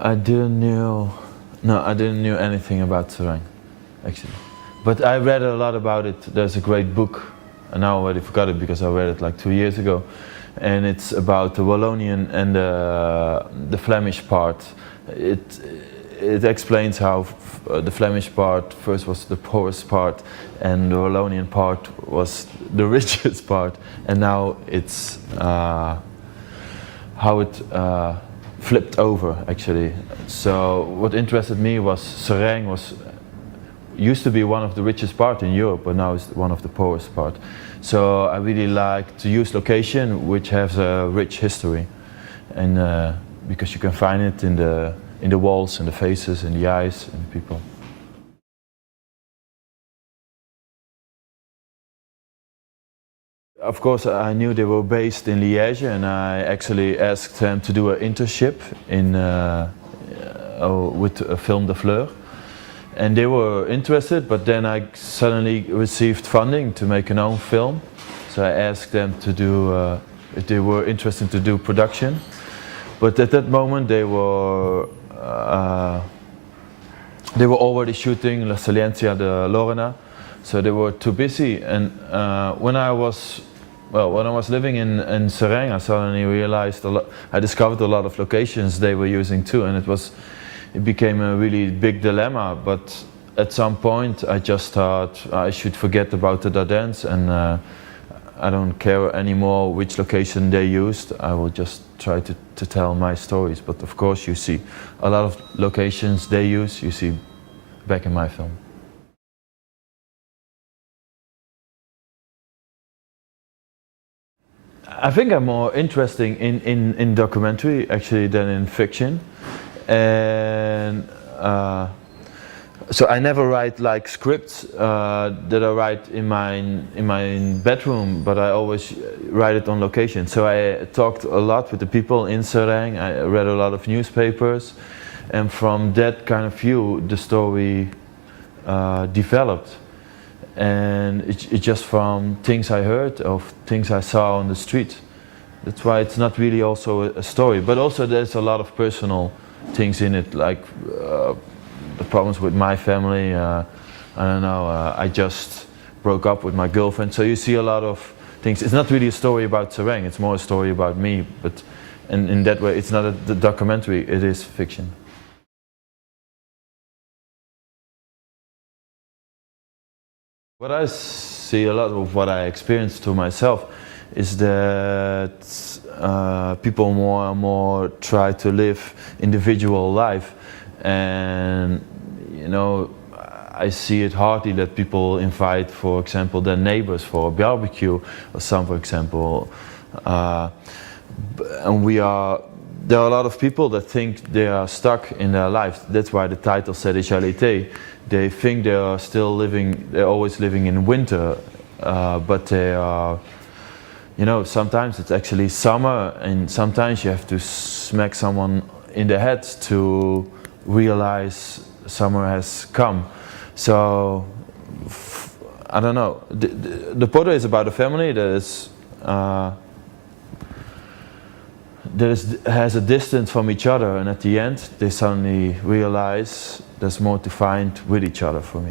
I didn't know, no, I didn't know anything about Serang, actually. But I read a lot about it. There's a great book, and now I already forgot it because I read it like 2 years ago. And it's about the Wallonian and the Flemish part. It explains how the Flemish part first was the poorest part, and the Wallonian part was the richest part, and now it's how it flipped over, actually. So what interested me was Serang used to be one of the richest part in Europe, but now it's one of the poorest part. So I really like to use location which has a rich history, and because you can find it in the walls, in the faces, in the eyes, in the people. Of course, I knew they were based in Liège, and I actually asked them to do an internship with a film De Fleur. And they were interested, but then I suddenly received funding to make an own film. So I asked them to do, if they were interested to do production. But at that moment they were already shooting La Silencia de Lorena, so they were too busy. And when I was living in Serang, I suddenly realized I discovered a lot of locations they were using too, and it became a really big dilemma. But at some point I just thought I should forget about the Dardanelles, and I don't care anymore which location they used. I will just try to tell my stories. But of course you see a lot of locations they use, you see back in my film. I think I'm more interesting in documentary actually than in fiction. And so I never write like scripts that I write in my bedroom, but I always write it on location. So I talked a lot with the people in Serang. I read a lot of newspapers, and from that kind of view the story developed. And it's just from things I heard, of things I saw on the street. That's why it's not really also a story, but also there's a lot of personal things in it, like the problems with my family. I don't know, I just broke up with my girlfriend, so you see a lot of things. It's not really a story about Serang, it's more a story about me, but in that way it's not a documentary, it is fiction. What I see a lot of what I experienced to myself is that people more and more try to live individual life, and you know, I see it hardly that people invite, for example, their neighbors for a barbecue or some, for example, and there are a lot of people that think they are stuck in their life. That's why the title said Égalité. They think they are still living, they're always living in winter, but they are, you know, sometimes it's actually summer, and sometimes you have to smack someone in the head to realize summer has come. So, I don't know, the portrait is about a family that has a distance from each other, and at the end they suddenly realize there's more to find with each other for me.